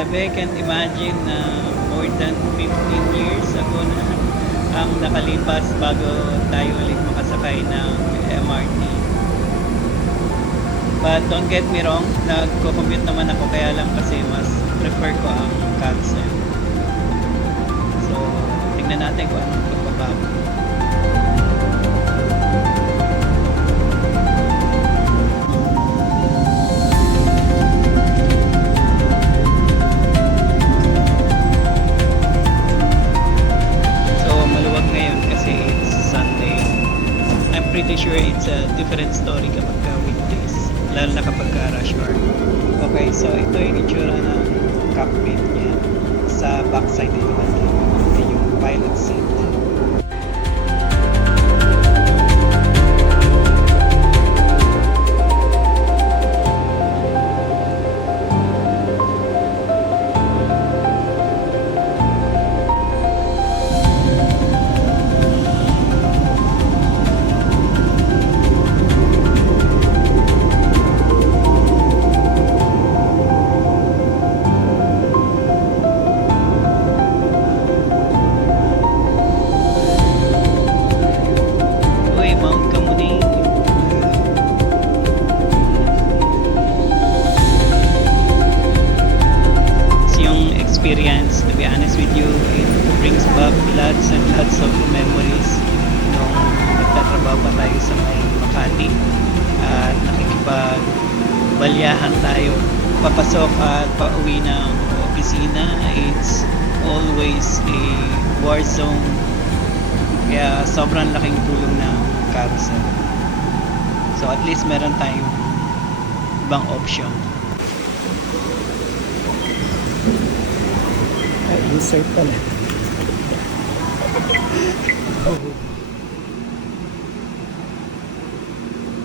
Grabe, can't imagine na more than 15 years ago na ang nakalipas bago tayo ulit makasakay ng MRT. But don't get me wrong, nagko-commute naman ako, kaya lang kasi mas prefer ko ang cancel. So, tingnan natin kung anong pagbabago. Pretty sure it's a different story kapag weekdays, lalo na kapag rush hour. Okay, so ito yung itsura ng cockpit niya. Sa backside ito yung pilot seat. Experience, to be honest with you, it brings back lots and lots of memories nung nagtatrabaho pa tayo sa may Makati at nakikipagbalyahan tayo papasok at pauwi ng opisina. It's always a war zone, kaya sobrang laking tulong ng carousel. So at least meron tayong ibang option. Insert pala. Oh.